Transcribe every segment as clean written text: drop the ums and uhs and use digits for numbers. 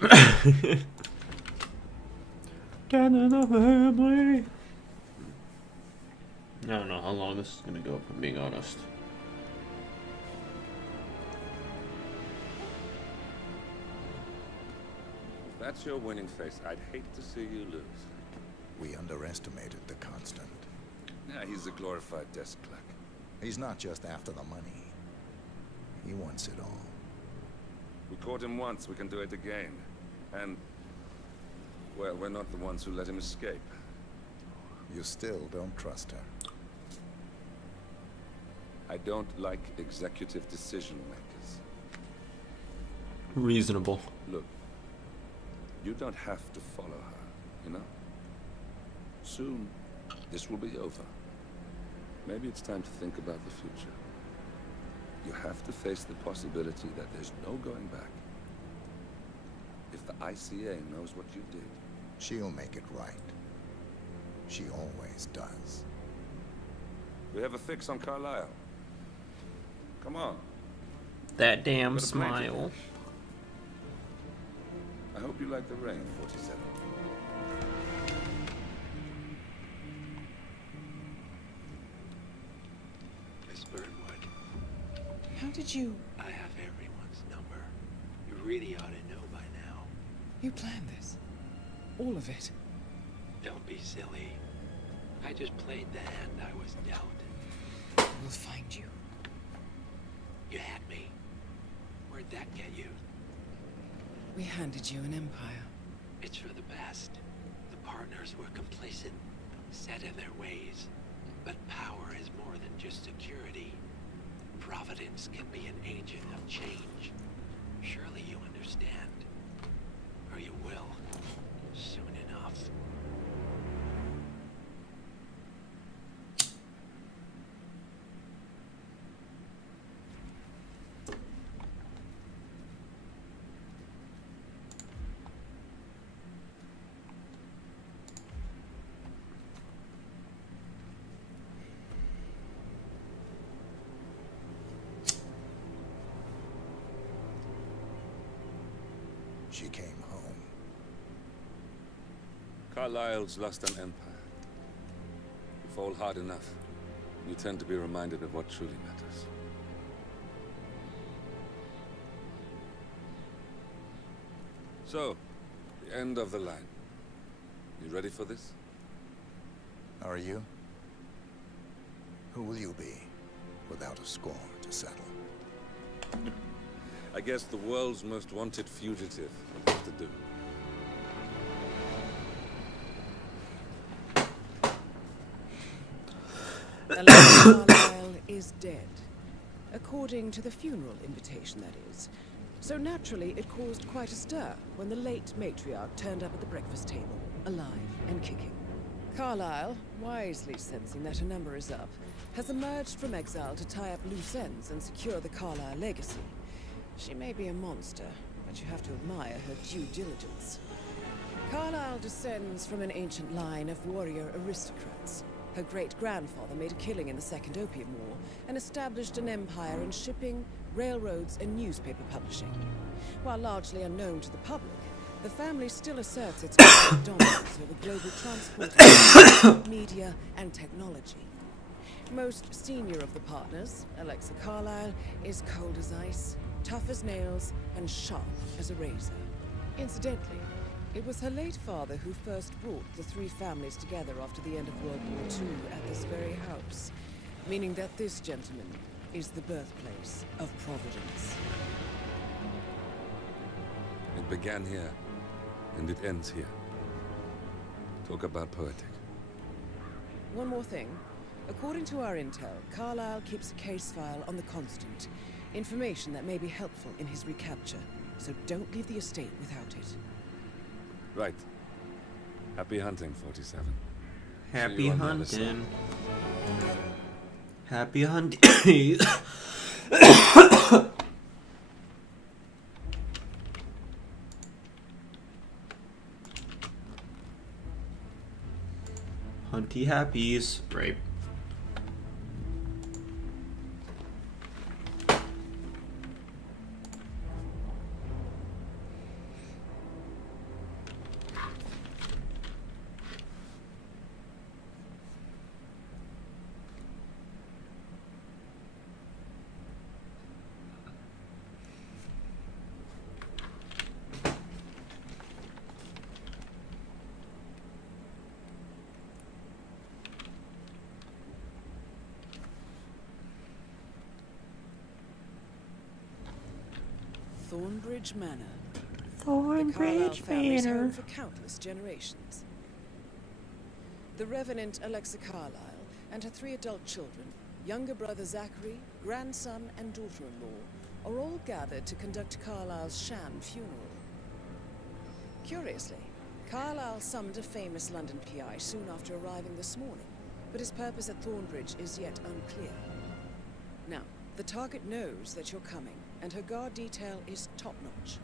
that. Death in the family. I don't know how long this is gonna go, if I'm being honest. If that's your winning face, I'd hate to see you lose. We underestimated the Constant. Yeah, he's a glorified desk clerk. He's not just after the money. He wants it all. We caught him once, we can do it again. And, well, we're not the ones who let him escape. You still don't trust her. I don't like executive decision makers. Reasonable. Look, you don't have to follow her, you know? Soon, this will be over. Maybe it's time to think about the future. You have to face the possibility that there's no going back. If the ICA knows what you did, She'll make it right. She always does. we have a fix on Carlisle. Come on. That damn Got a plan to smile. I hope you like the rain, 47. Miss Burnwood, How did you... I have everyone's number. You really ought to know by now. You planned this? All of it? Don't be silly. I just played the hand I was dealt. We'll find you. You had me. Where'd that get you? We handed you an empire. It's for the best. The partners were complacent, set in their ways. But power is more than just security. Providence can be an agent of change. Surely you understand. Or you will. Soon enough. She came home. Carlisle's lost an empire. You fall hard enough, you tend to be reminded of what truly matters. So, the end of the line. You ready for this? Are you? Who will you be, without a score to settle? I guess the world's most wanted fugitive will have to do. Alexa Carlisle is dead. According to the funeral invitation, that is. So naturally, it caused quite a stir when the late matriarch turned up at the breakfast table, alive and kicking. Carlisle, wisely sensing that her number is up, has emerged from exile to tie up loose ends and secure the Carlisle legacy. She may be a monster, but you have to admire her due diligence. Carlisle descends from an ancient line of warrior aristocrats. Her great-grandfather made a killing in the Second Opium War and established an empire in shipping, railroads, and newspaper publishing. While largely unknown to the public, the family still asserts its dominance over global transport, media, and technology. Most senior of the partners, Alexa Carlisle, is cold as ice, tough as nails, and sharp as a razor. Incidentally, it was her late father who first brought the three families together after the end of World War II at this very house, meaning that this gentleman is the birthplace of Providence. It began here, and it ends here. Talk about poetic. One more thing. According to our intel, Carlisle keeps a case file on the Constant. Information that may be helpful in his recapture, so don't leave the estate without it. Right. Happy hunting, 47. Happy you on the other hunting. Happy hunting. Hunty happies. Right. Thornbridge Manor. The Thornbridge Carlyle family's home Manor. for countless generations. The Revenant Alexa Carlyle and her 3 adult children, younger brother Zachary, grandson and daughter-in-law, are all gathered to conduct Carlyle's sham funeral. Curiously, Carlyle summoned a famous London PI soon after arriving this morning, but his purpose at Thornbridge is yet unclear. Now, the target knows that you're coming, and her guard detail is top-notch.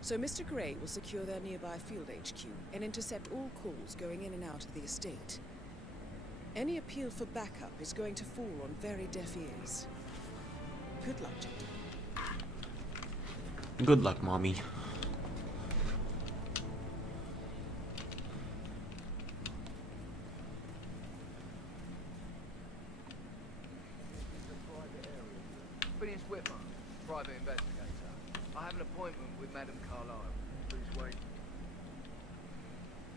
So Mr. Gray will secure their nearby field HQ and intercept all calls going in and out of the estate. Any appeal for backup is going to fall on very deaf ears. Good luck, gentlemen. Good luck, Mommy. Phineas Whitmer, private investigator. I have an appointment with Madame Carlyle. Please wait.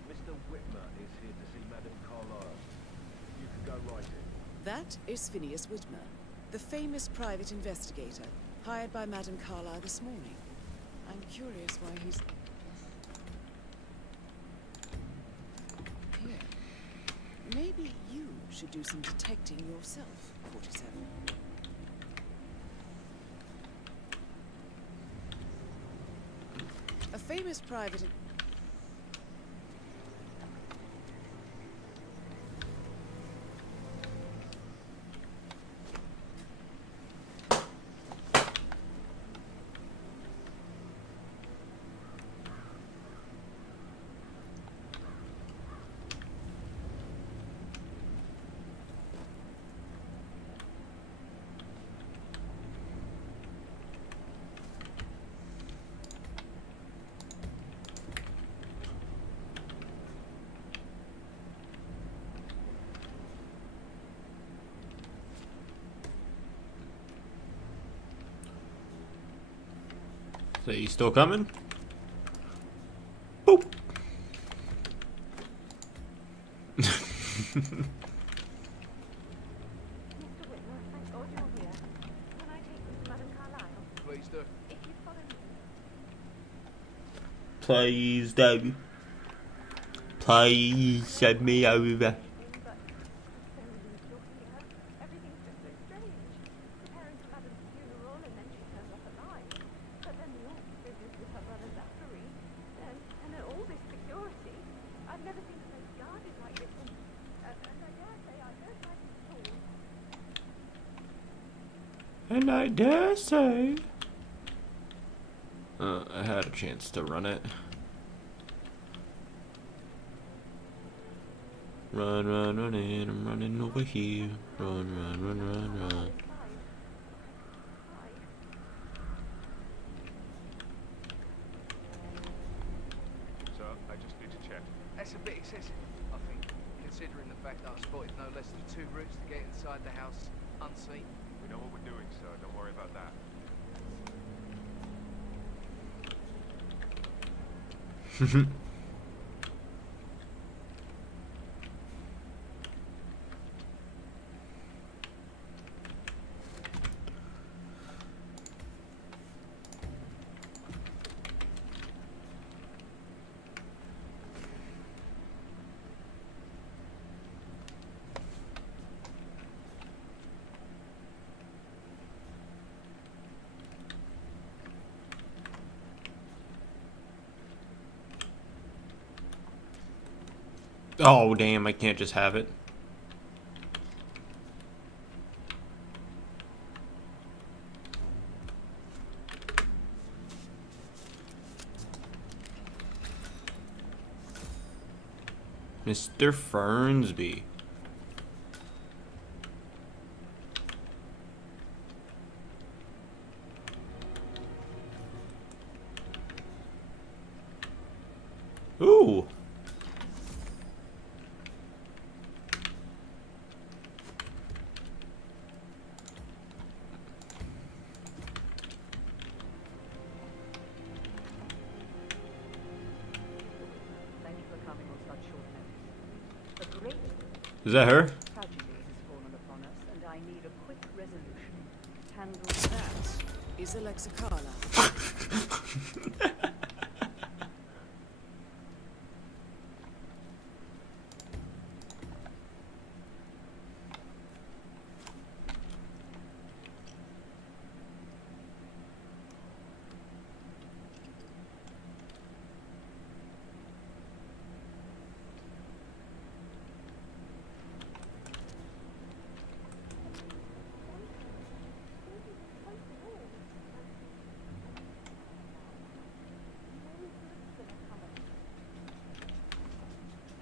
Mr. Whitmer is here to see Madame Carlyle. You can go right in. That is Phineas Whitmer, the famous private investigator hired by Madame Carlyle this morning. I'm curious why he's here. Maybe you should do some detecting yourself, 47. A famous private... So you still coming? Boop. Mr. Whitmer, thank God you're here. Can I take you to Madame Carlyle? Please do. If you follow me. Please, Daddy. Please send me over. But so relieved you're here. Everything's just so strange. Preparing for Madame's funeral and then she turns up alive. But then the awful business with her brother Zachary. And then all this security. I've never seen a place guarded like this. And I dare say I don't like it at all. And I dare say, I had a chance to run it. Run, run, run in, I'm running over here. Run, run, run, run, run. So, I just need to check. That's a bit excessive, I think, considering the fact that I spotted no less than 2 routes to get inside the house unseen. We know what we're doing, sir. Don't worry about that. Oh, damn, I can't just have it. Mr. Fernsby. Ooh. Thank you for coming on such short notice. A great Is that her? tragedy has fallen upon us, and I need a quick resolution. Handle That is Alexa Carlyle.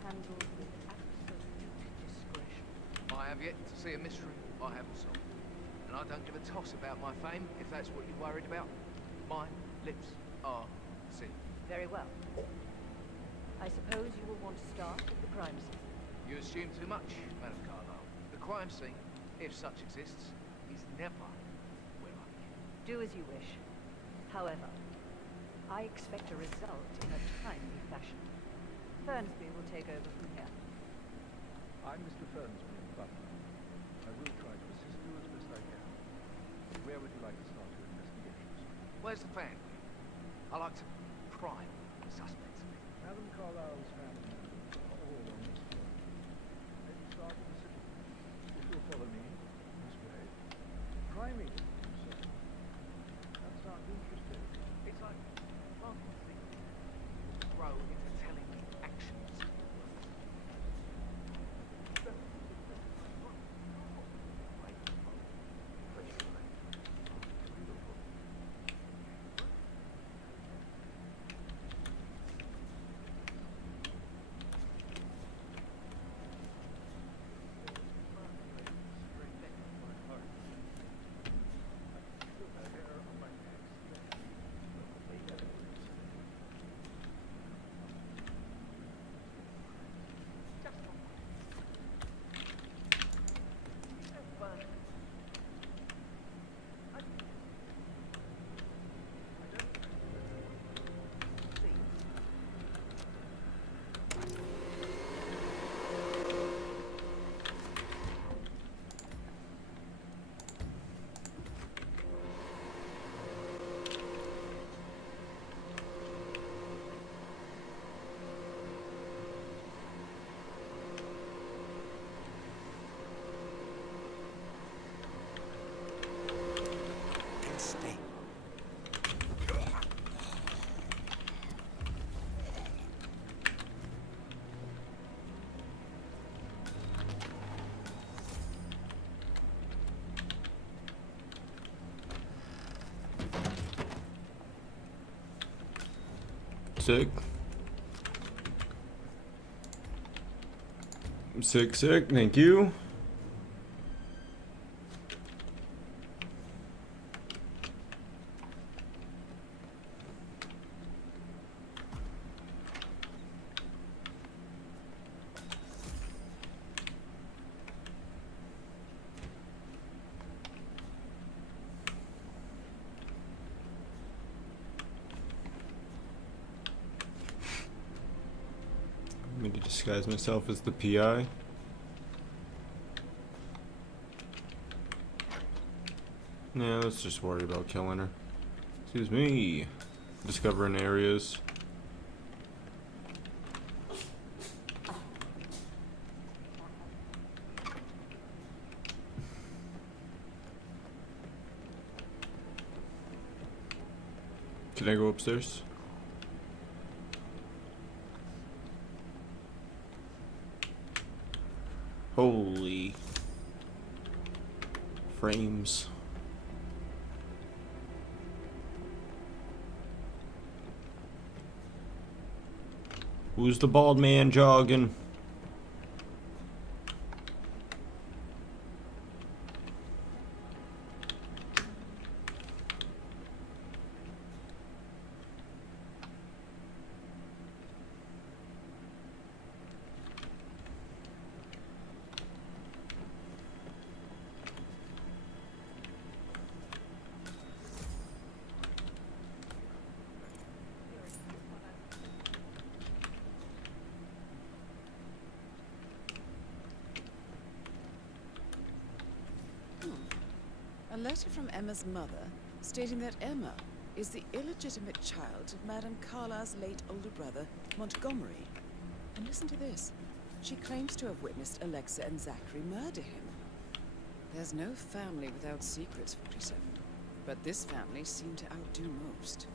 Handled with absolute discretion. I have yet to see a mystery I haven't solved. And I don't give a toss about my fame, if that's what you're worried about. My lips are sealed. Very well. I suppose you will want to start with the crime scene. You assume too much, Madam Carlyle. The crime scene, if such exists, is never where I begin. Do as you wish. However, I expect a result in a timely fashion. Fernsby will take over from here. I'm Mr. Fernsby in the butler. I will try to assist you as best I can. Where would you like to start your investigations? Where's the family? I like to prime the suspects. Madam Carlyle's family members are all on this floor. Maybe start with the city. If you'll follow me, this way. Priming, you say. That sounds interesting. It's like planting seeds grow into telling actions. Sick. Sick, thank you. I need to disguise myself as the PI. Nah, let's just worry about killing her. Excuse me. Discovering areas. Can I go upstairs? Holy frames. Who's the bald man jogging? A letter from Emma's mother stating that Emma is the illegitimate child of Madame Carlisle's late older brother, Montgomery. And listen to this. She claims to have witnessed Alexa and Zachary murder him. There's no family without secrets, 47. But this family seemed to outdo most.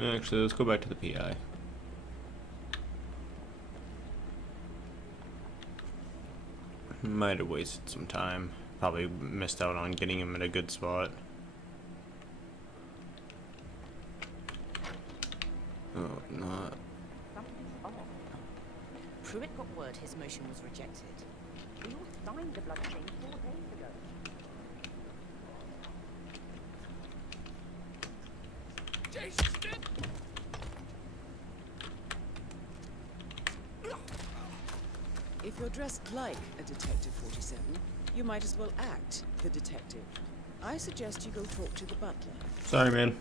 Actually, let's go back to the PI. Might have wasted some time. Probably missed out on getting him in a good spot. Oh, not. Something's off. Pruitt got word his motion was rejected. We all signed the bloodstream 4 days ago. If you're dressed like a Detective 47, you might as well act the detective. I suggest you go talk to the butler. Sorry, man.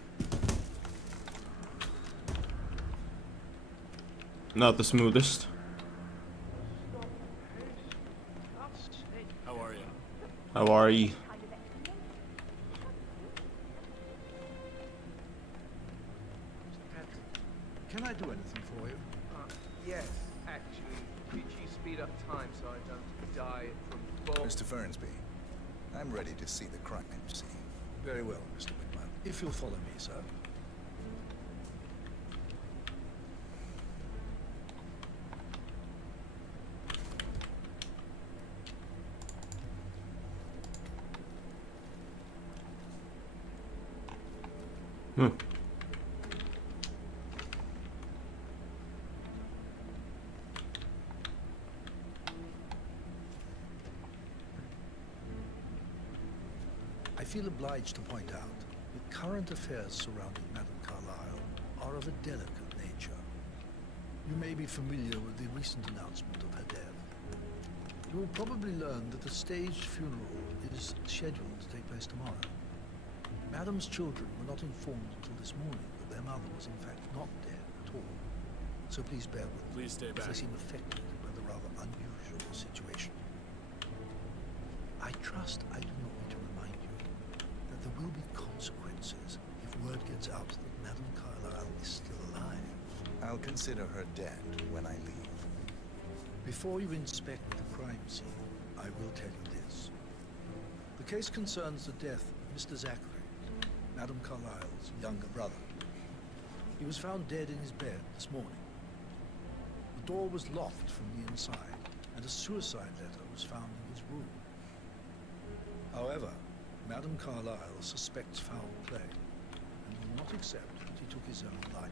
Not the smoothest. How are you? How are you? Can I do anything for you? Yes, actually. Could you speed up time so I don't die from bombs? Mr. Fernsby, I'm ready to see the crime scene. Very well, Mr. Whitman. If you'll follow me, sir. Hmm. I feel obliged to point out that current affairs surrounding Madame Carlyle are of a delicate nature. You may be familiar with the recent announcement of her death. You will probably learn that a staged funeral is scheduled to take place tomorrow. Madame's children were not informed until this morning that their mother was in fact not dead at all. So please bear with me. Please stay if back. they seem affected by the rather unusual situation. I trust I do not need to remind you that there will be consequences if word gets out that Madame Carlyle is still alive. I'll consider her dead when I leave. Before you inspect the crime scene, I will tell you this. The case concerns the death of Mr. Zachary, Madame Carlyle's younger brother. He was found dead in his bed this morning. The door was locked from the inside, and a suicide letter was found in his room. However, Madame Carlyle suspects foul play and will not accept that he took his own life.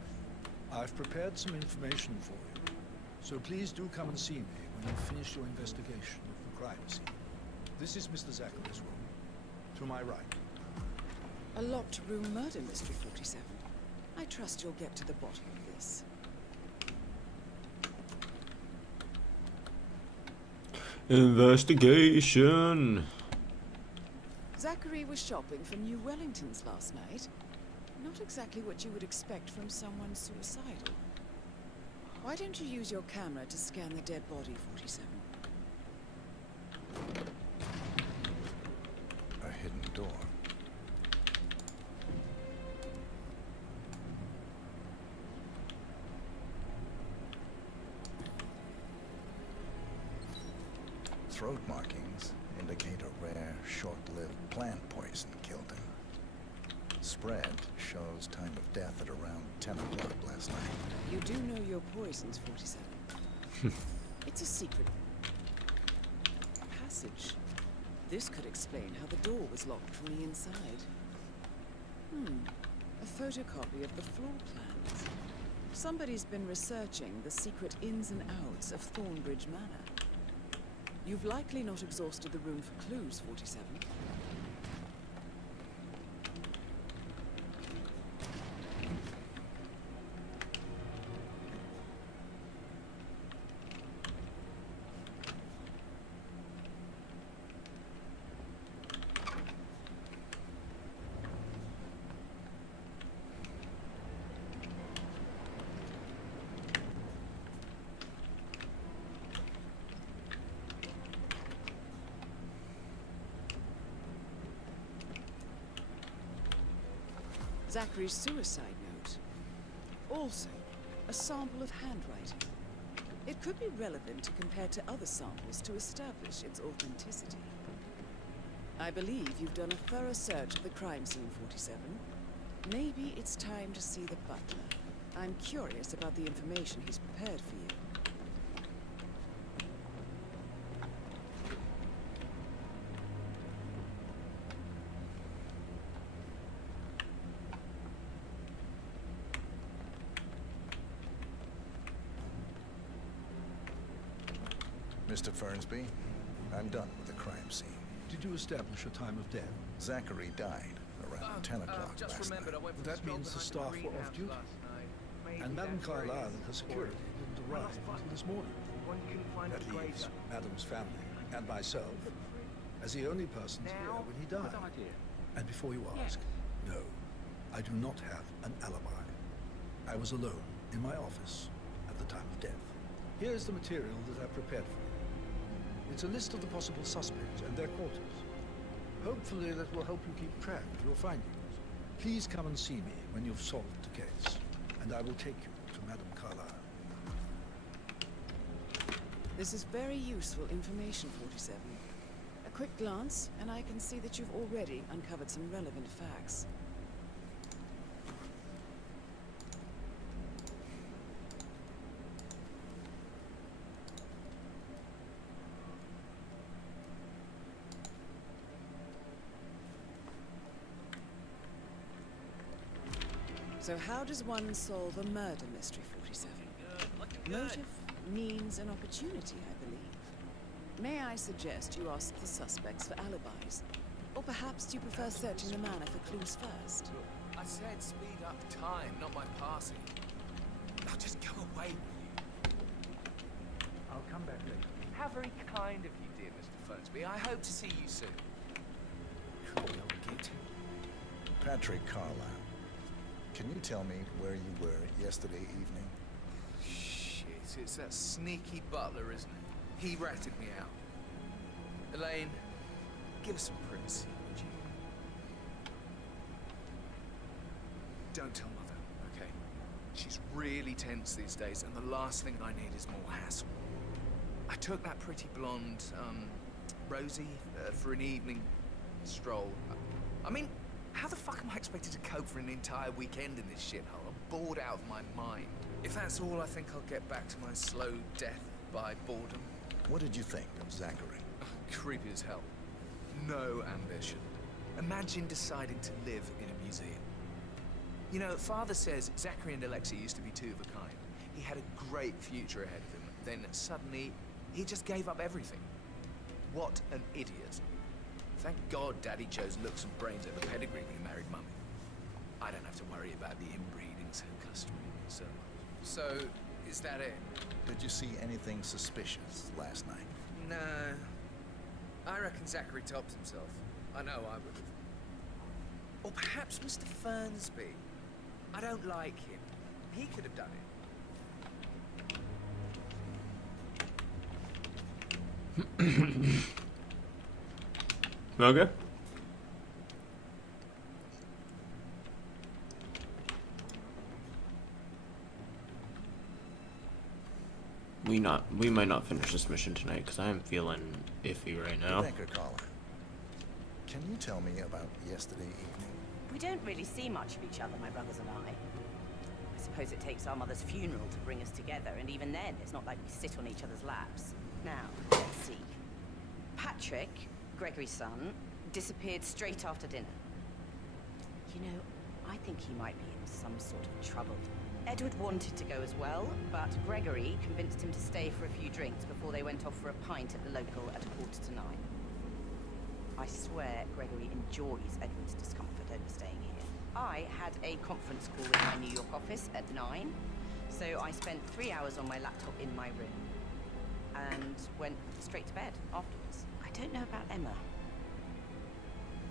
I've prepared some information for you, so please do come and see me when you finish your investigation of the crime scene. This is Mr. Zachary's room. To my right. A locked room murder mystery, 47. I trust you'll get to the bottom of this. Investigation. Zachary was shopping for New Wellingtons last night. Not exactly what you would expect from someone suicidal. Why don't you use your camera to scan the dead body, 47? A hidden door. Throat markings indicate a rare, short-lived plant poison killed him. Spread shows time of death at around 10 o'clock last night. You do know your poisons, 47. It's a secret passage. This could explain how the door was locked from the inside. A photocopy of the floor plans. Somebody's been researching the secret ins and outs of Thornbridge Manor. You've likely not exhausted the room for clues, 47. Zachary's suicide note. Also, a sample of handwriting. It could be relevant to compare to other samples to establish its authenticity. I believe you've done a thorough search of the crime scene, 47. Maybe it's time to see the butler. I'm curious about the information he's prepared for you. Mr. Fernsby, I'm done with the crime scene. Did you establish a time of death? Zachary died around 10 o'clock Just last remembered night. I went for That a stroll means the behind staff were greenhouse off duty. last night. Maybe And Madame that's where it Carlyle is. and her security didn't arrive until this morning. One you couldn't find That the grave leaves zone. Adam's family and myself as the only persons here Now, when he died. good idea. And before you ask, no, I do not have an alibi. I was alone in my office at the time of death. Here's the material that I prepared for you. It's a list of the possible suspects and their quarters. Hopefully that will help you keep track of your findings. Please come and see me when you've solved the case, and I will take you to Madame Carlyle. This is very useful information, 47. A quick glance, and I can see that you've already uncovered some relevant facts. So how does one solve a murder mystery, 47? Motive, means, and opportunity, I believe. May I suggest you ask the suspects for alibis? Or perhaps you prefer searching the manor for clues first? I said speed up time, not my passing. Now just go away, will you? I'll come back later. How very kind of you, dear Mr. Fernsby. I hope to see you soon. Cool, git. Patrick Carlyle, can you tell me where you were yesterday evening? Shit, it's that sneaky butler, isn't it? He ratted me out. Elaine, give us some privacy, would you? Don't tell Mother, okay? She's really tense these days, and the last thing I need is more hassle. I took that pretty blonde, Rosie, for an evening stroll. I mean, how the fuck am I expected to cope for an entire weekend in this shithole? I'm bored out of my mind. If that's all, I think I'll get back to my slow death by boredom. What did you think of Zachary? Creepy as hell. No ambition. Imagine deciding to live in a museum. You know, Father says Zachary and Alexei used to be two of a kind. He had a great future ahead of him. Then suddenly, he just gave up everything. What an idiot. Thank God Daddy chose looks and brains over pedigree when he married Mummy. I don't have to worry about the inbreeding so customary. So, is that it? Did you see anything suspicious last night? No. I reckon Zachary topped himself. I know I would have. Or perhaps Mr. Fernsby. I don't like him. He could have done it. Okay. We might not finish this mission tonight because I am feeling iffy right now. Rebecca Carlyle, can you tell me about yesterday evening? We don't really see much of each other, my brothers and I suppose it takes our mother's funeral to bring us together, and even then, it's not like we sit on each other's laps. Now, let's see. Patrick, Gregory's son, disappeared straight after dinner. You know, I think he might be in some sort of trouble. Edward wanted to go as well, but Gregory convinced him to stay for a few drinks before they went off for a pint at the local at 8:45. I swear Gregory enjoys Edward's discomfort over staying here. I had a conference call in my New York office at 9, so I spent 3 hours on my laptop in my room and went straight to bed afterwards. I don't know about Emma.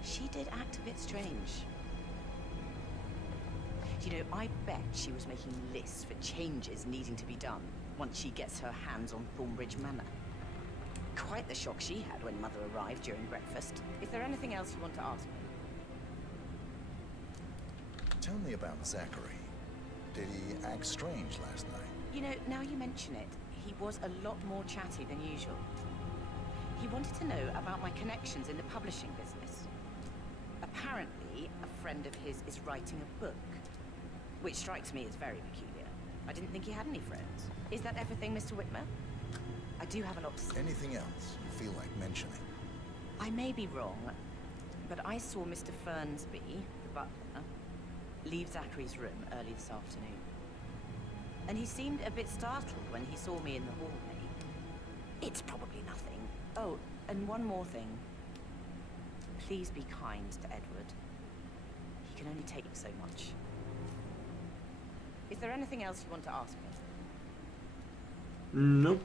She did act a bit strange. You know, I bet she was making lists for changes needing to be done once she gets her hands on Thornbridge Manor. Quite the shock she had when Mother arrived during breakfast. Is there anything else you want to ask me? Tell me about Zachary. Did he act strange last night? You know, now you mention it, he was a lot more chatty than usual. He wanted to know about my connections in the publishing business. Apparently, a friend of his is writing a book, which strikes me as very peculiar. I didn't think he had any friends. Is that everything, Mr. Whitmer? I do have a lot to say. Anything else you feel like mentioning? I may be wrong, but I saw Mr. Fernsby, the butler, leave Zachary's room early this afternoon. And he seemed a bit startled when he saw me in the hallway. It's probably nothing. Oh, and one more thing. Please be kind to Edward. He can only take so much. Is there anything else you want to ask me? Nope.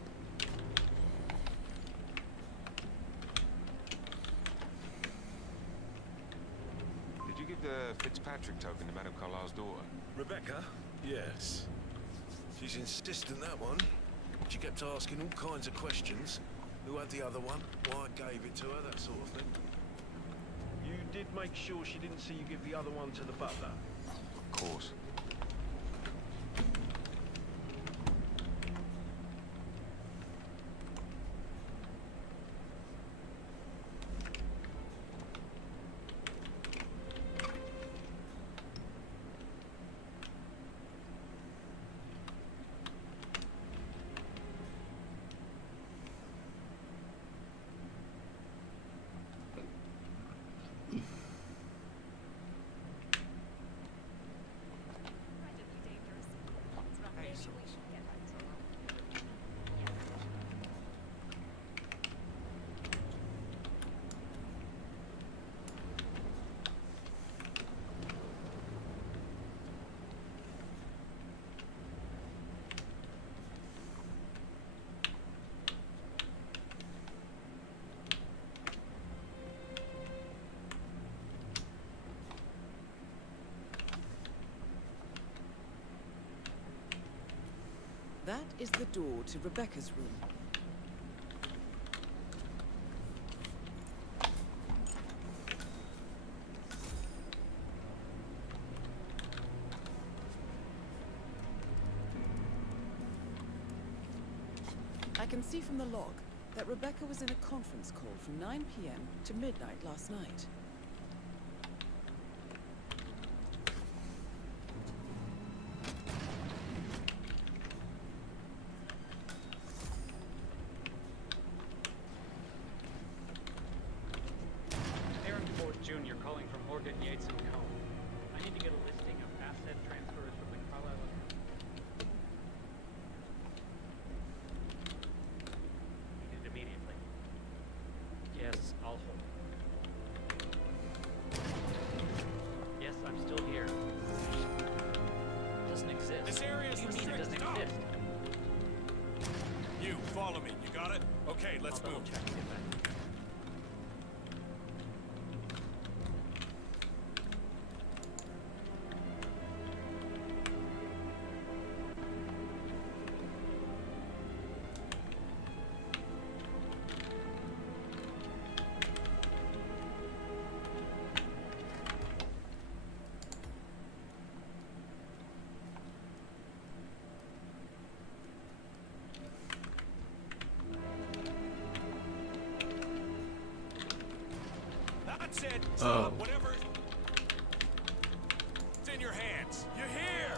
Did you give the Fitzpatrick token to Madame Carlyle's daughter? Rebecca? Yes. She's insistent, that one. She kept asking all kinds of questions. Who had the other one? Why I gave it to her, that sort of thing. You did make sure she didn't see you give the other one to the butler? Of course. That is the door to Rebecca's room. I can see from the log that Rebecca was in a conference call from 9 p.m. to midnight last night. Aaron Ford Jr. calling from Morgan, Yates & Co. I need to get a listing of asset transfers from the Carlisle account. Need it immediately. Yes, I'll hold. Yes, I'm still here. It doesn't exist. This area is What do you mean it doesn't restricted. exist? You, follow me. You got it? Okay, let's I'll move. double check and get back. That's it. Oh. Stop. Whatever. It's in your hands. You're here.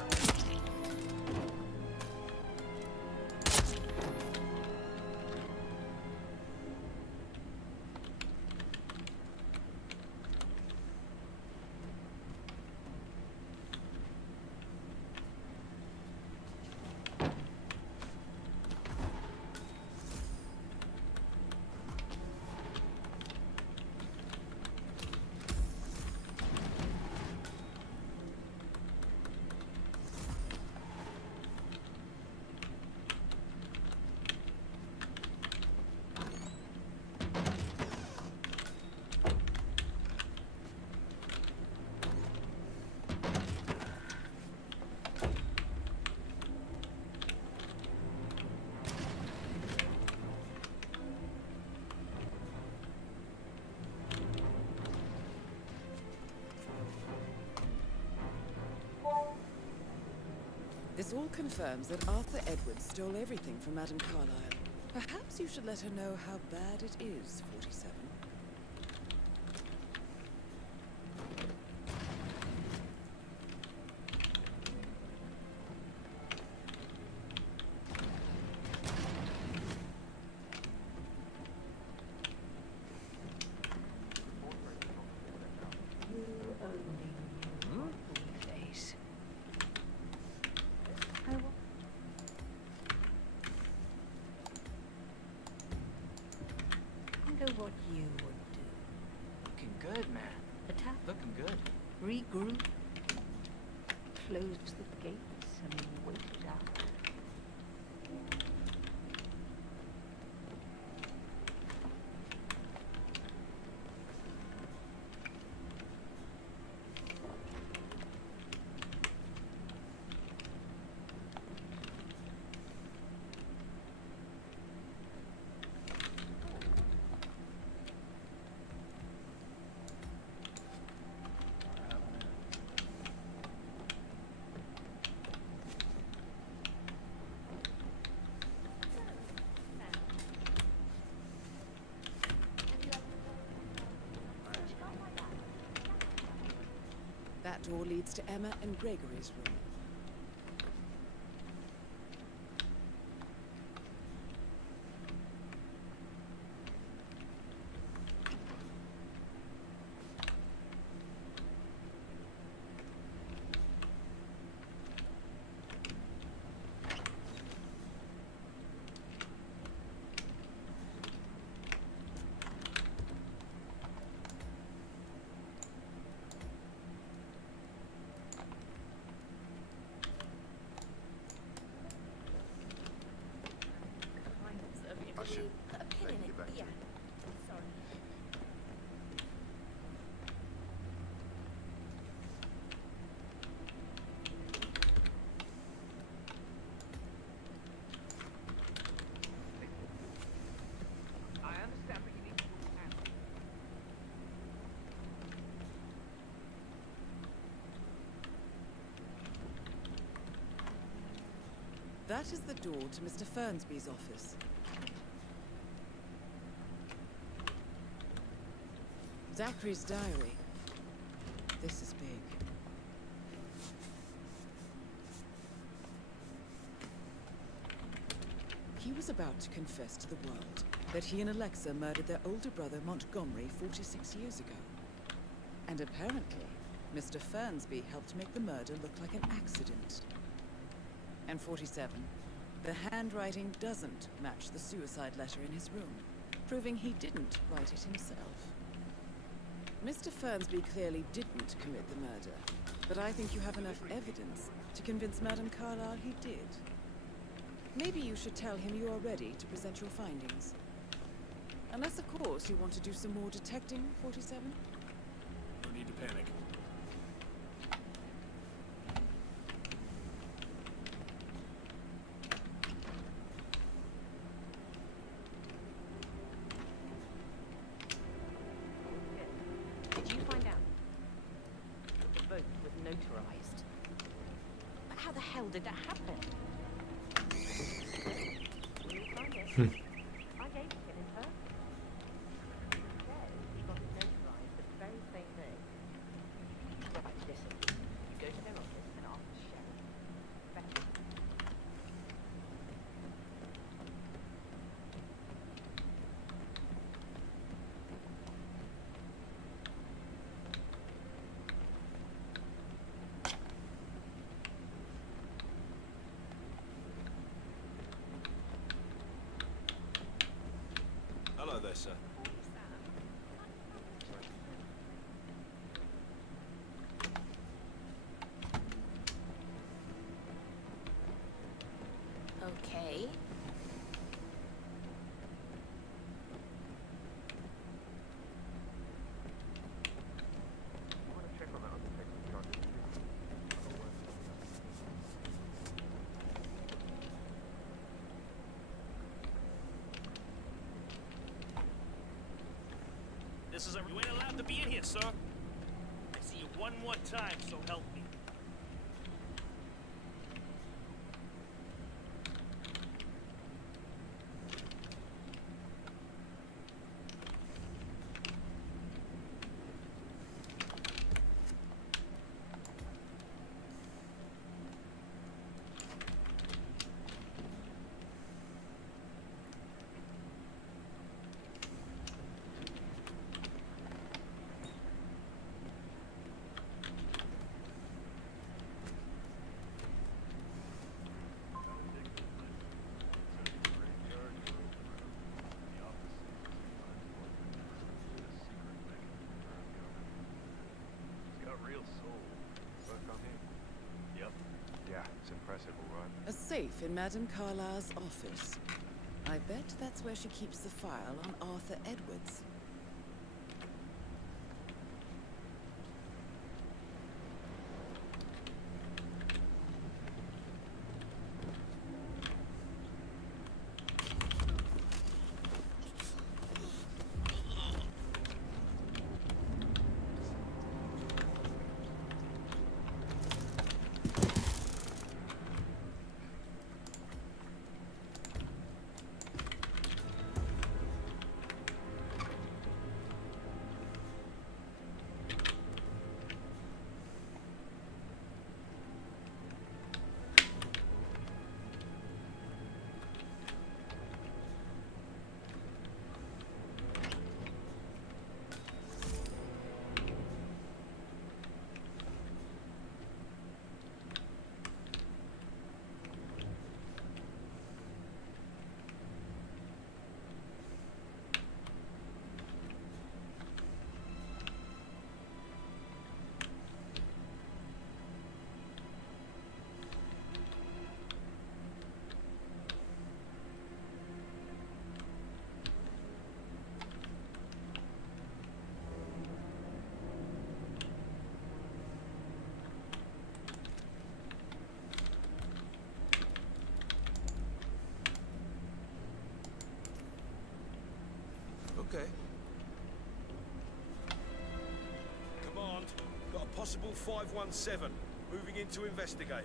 This all confirms that Arthur Edwards stole everything from Madame Carlyle. Perhaps you should let her know how bad it is, 47. What you would do. Looking good, man. Attack. Looking good. Regroup. Close the gates and wait it out. That door leads to Emma and Gregory's room. That is the door to Mr. Fernsby's office. Zachary's diary. This is big. He was about to confess to the world that he and Alexa murdered their older brother Montgomery 46 years ago. And apparently, Mr. Fernsby helped make the murder look like an accident. And 47, the handwriting doesn't match the suicide letter in his room, proving he didn't write it himself. Mr. Fernsby clearly didn't commit the murder, but I think you have enough evidence to convince Madame Carlyle he did. Maybe you should tell him you are ready to present your findings. Unless, of course, you want to do some more detecting, 47? No need to panic. Did you find out that the vote was notarized? But how the hell did that happen? We'll find it. I gave it to him in person. He says he got it notarized the very same day. Right, listen. You go to their office and ask the sheriff. Better. Hello there, sir. Okay. This is you ain't allowed to be in here, sir. I see you one more time, so help me. Work on him? Yep. Yeah, it's impressive, all right. A safe in Madame Carlyle's office. I bet that's where she keeps the file on Arthur Edwards. Okay. Command, got a possible 517. Moving in to investigate.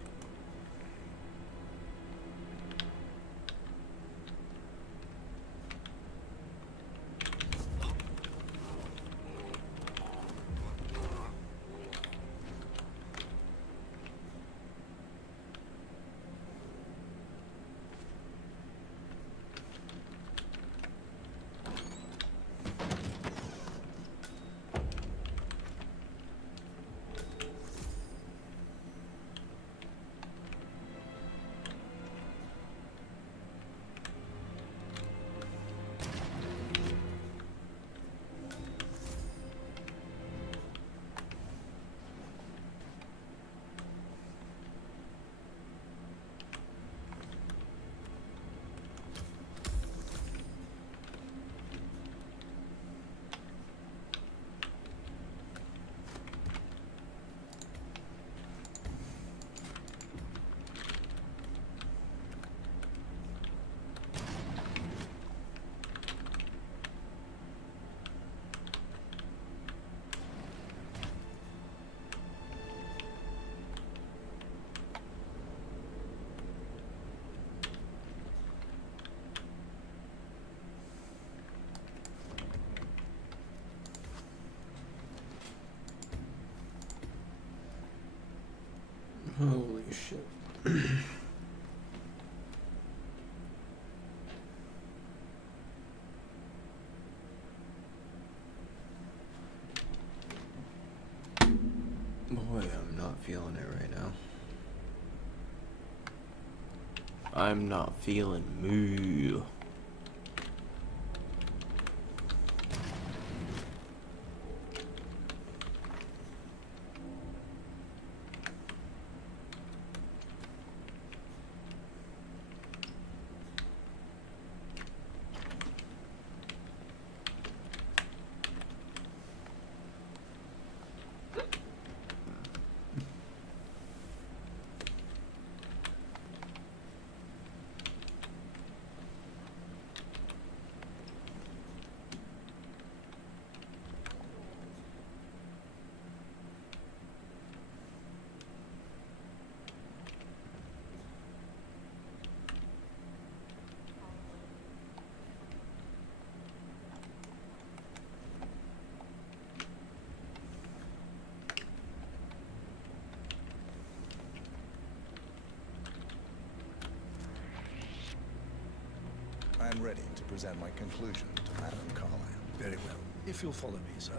Holy shit. Boy, I'm not feeling it right now. I'm not feeling moo. I'm ready to present my conclusion to Madame Carlyle. Very well. If you'll follow me, sir.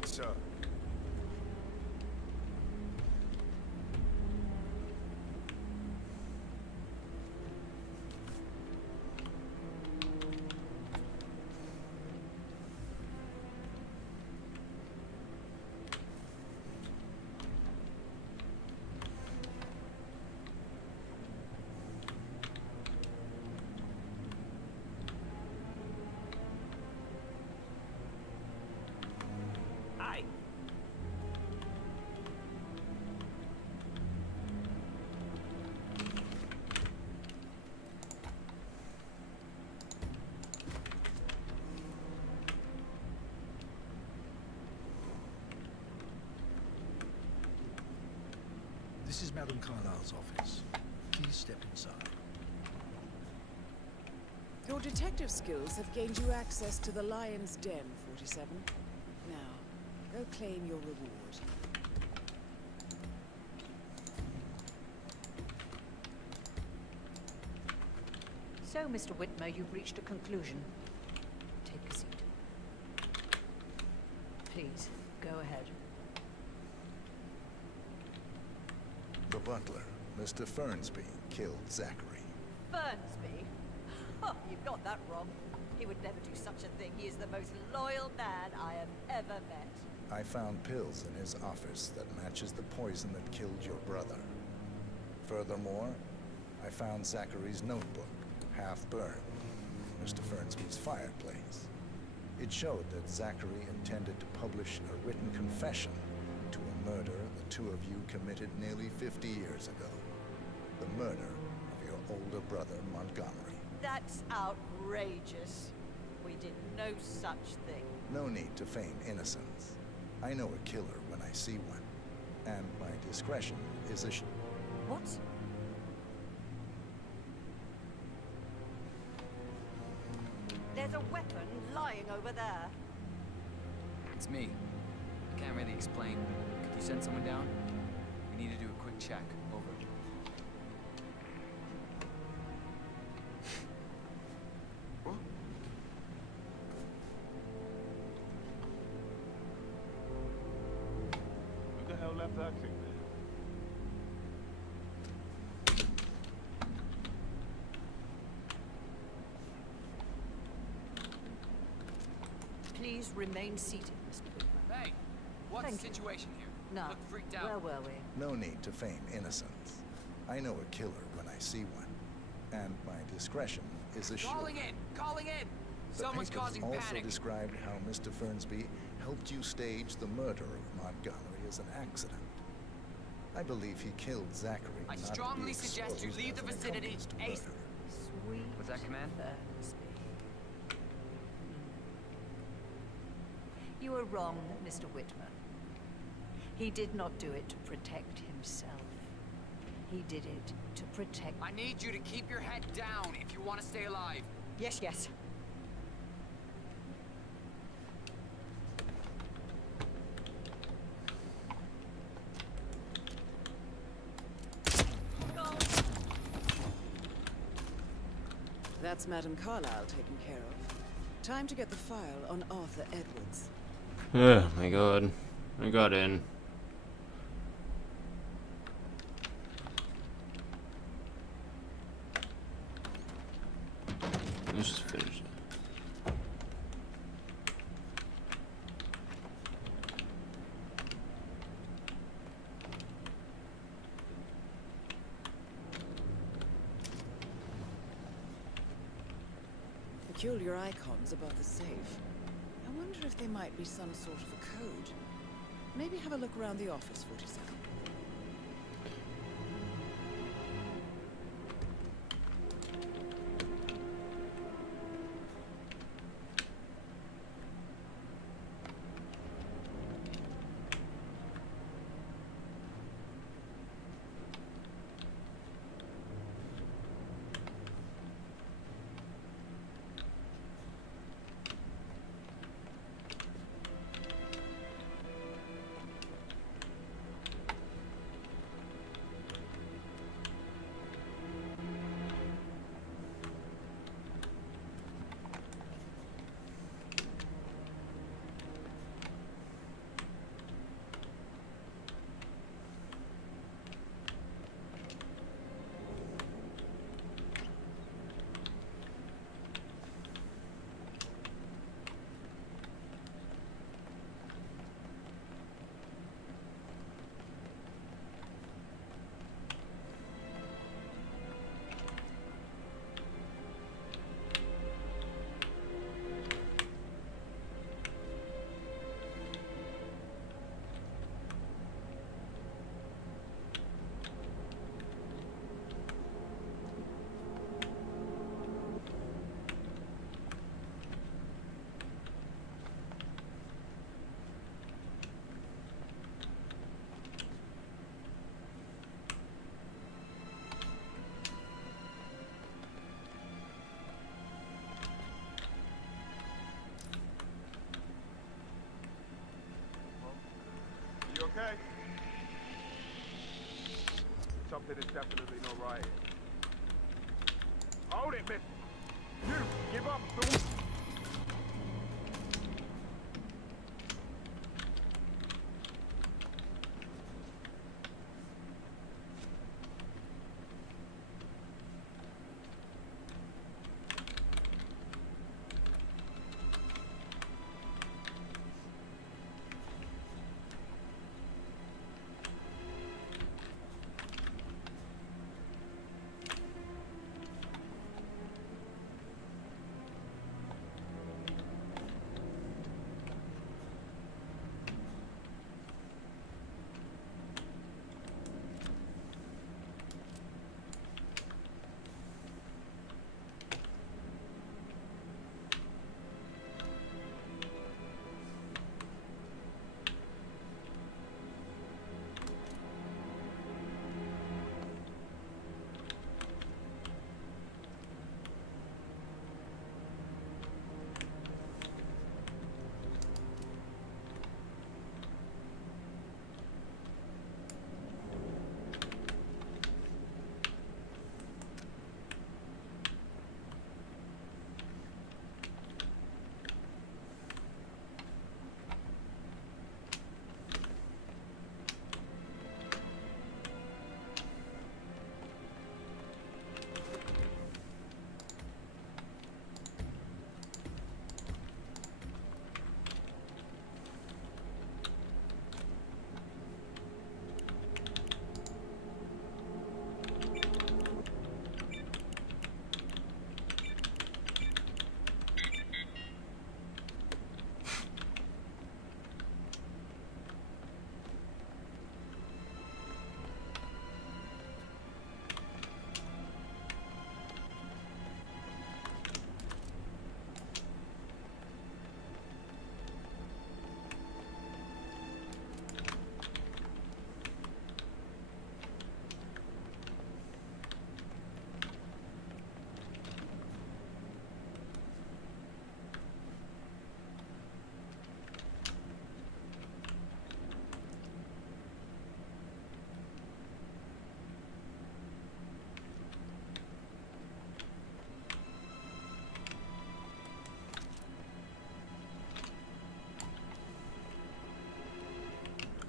Noted, sir. Aye. This is Madame Carlyle's office. Please step inside. Your detective skills have gained you access to the Lion's Den, 47. Now, go claim your reward. So, Mr. Whitmer, you've reached a conclusion. Take a seat. Please, go ahead. The butler, Mr. Fernsby, killed Zachary. Fernsby? Oh, you've got that wrong. He would never do such a thing. He is the most loyal man I have ever met. I found pills in his office that matches the poison that killed your brother. Furthermore, I found Zachary's notebook, half burned, Mr. Fernsby's fireplace. It showed that Zachary intended to publish a written confession to a murder the two of you committed nearly 50 years ago. The murder of your older brother, Montgomery. That's outrageous. We did no such thing. No need to feign innocence. I know a killer when I see one, and my discretion is a What? There's a weapon lying over there. It's me. Can't really explain. Could you send someone down? We need to do a quick check. Over. What? Who the hell left that thing there? Please remain seated, Mr. Whitmer. Hey, what's Thank the you. situation here? Now, Look freaked out. where were we? No need to feign innocence. I know a killer when I see one, and my discretion is assured. Calling in! Calling in! The Someone's papers causing also panic. described how Mr. Fernsby helped you stage the murder of Montgomery as an accident. I believe he killed Zachary. I not to be strongly suggest you exposed leave as the an vicinity accomplice to ASAP. murder. Sweet What's that command? Fernsby. You were wrong, Mr. Whitmer. He did not do it to protect himself. He did it to protect... I need you to keep your head down if you want to stay alive. Yes, yes. That's Madame Carlyle taken care of. Time to get the file on Arthur Edwards. Oh my god. I got in. Let's just finish it. Peculiar icons above the safe. I wonder if they might be some sort of a code. Maybe have a look around the office, 47. okay? Something is definitely not right. Hold it, miss! You! Give up! Don't...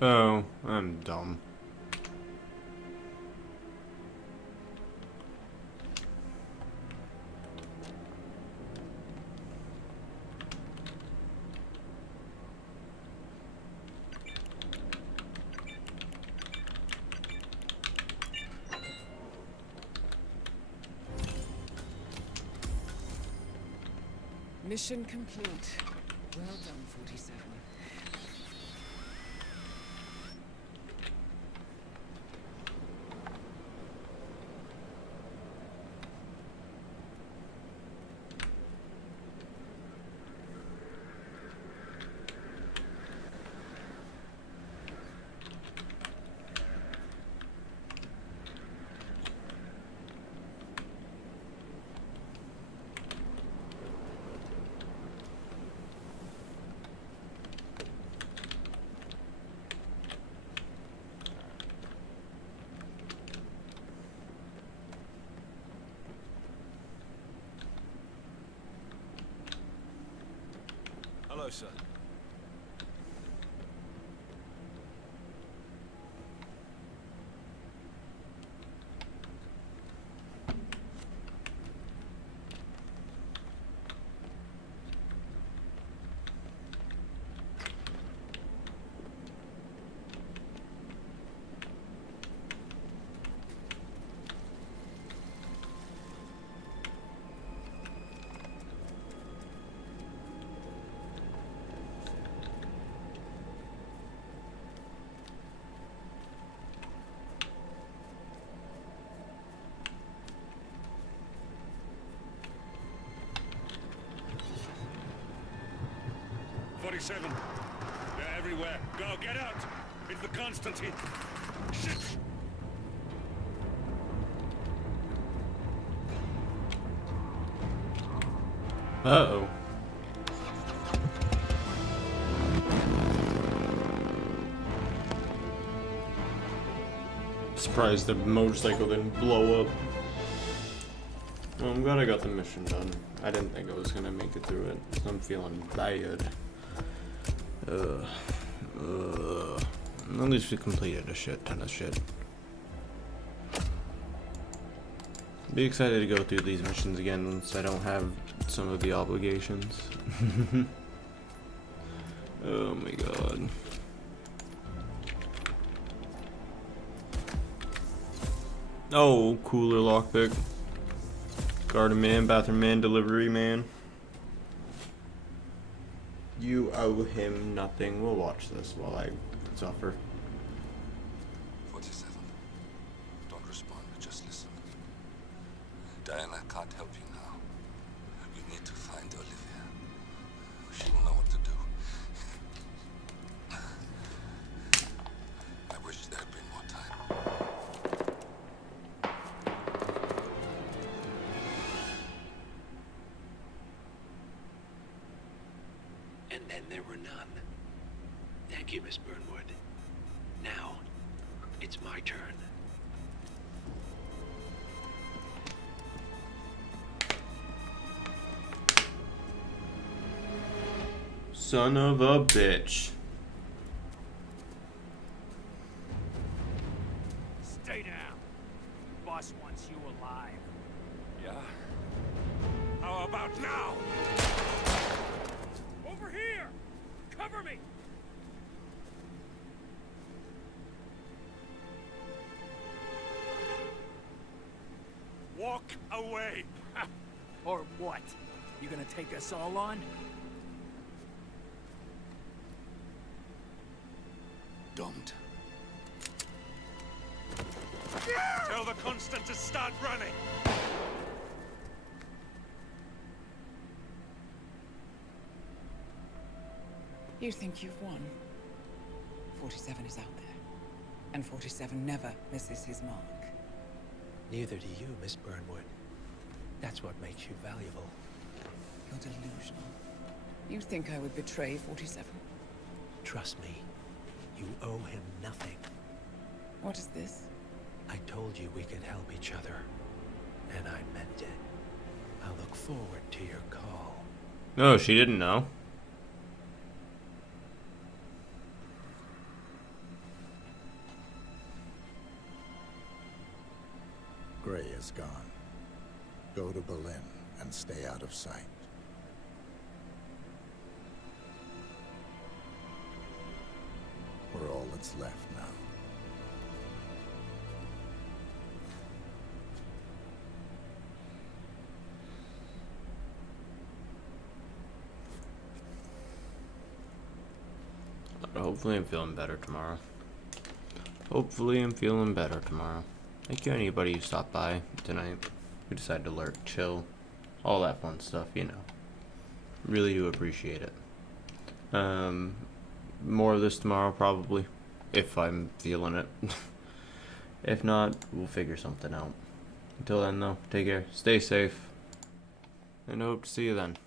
Oh, I'm dumb. Mission complete. Well done, 47. Hello, sir. They're everywhere. Go, get out! It's the Constantine. Shit! Uh-oh. Surprised the motorcycle didn't blow up. Well, I'm glad I got the mission done. I didn't think I was gonna make it through it. I'm feeling bad. At least we completed a shit ton of shit. Be excited to go through these missions again once I don't have some of the obligations. Oh my god. Oh, cooler lockpick. Garden man, bathroom man, delivery man. You owe him nothing. We'll watch this while I suffer. 47. Don't respond, just listen. Diana can't help you now. You need to find Olivia. She'll know what to do. I wish there had been more time. And then there were none. Thank you, Miss Burnwood. Now, it's my turn. Son of a bitch. Stay down. Boss wants you alive. Yeah? How about now? Over here! Cover me! Walk away! Or what? You gonna take us all on? Don't. Tell the Constant to start running! You think you've won? 47 is out there. And 47 never misses his mark. Neither do you, Miss Burnwood. That's what makes you valuable. You're delusional. You think I would betray 47? Trust me, you owe him nothing. What is this? I told you we could help each other, and I meant it. I look forward to your call. No, she didn't know. Gray is gone. Go to Berlin and stay out of sight. We're all that's left now. Hopefully I'm feeling better tomorrow. Hopefully I'm feeling better tomorrow. Thank you anybody who stopped by tonight, who decided to lurk, chill, all that fun stuff, you know. Really do appreciate it. More of this tomorrow probably, if I'm feeling it. If not, we'll figure something out. Until then though, take care, stay safe, and I hope to see you then.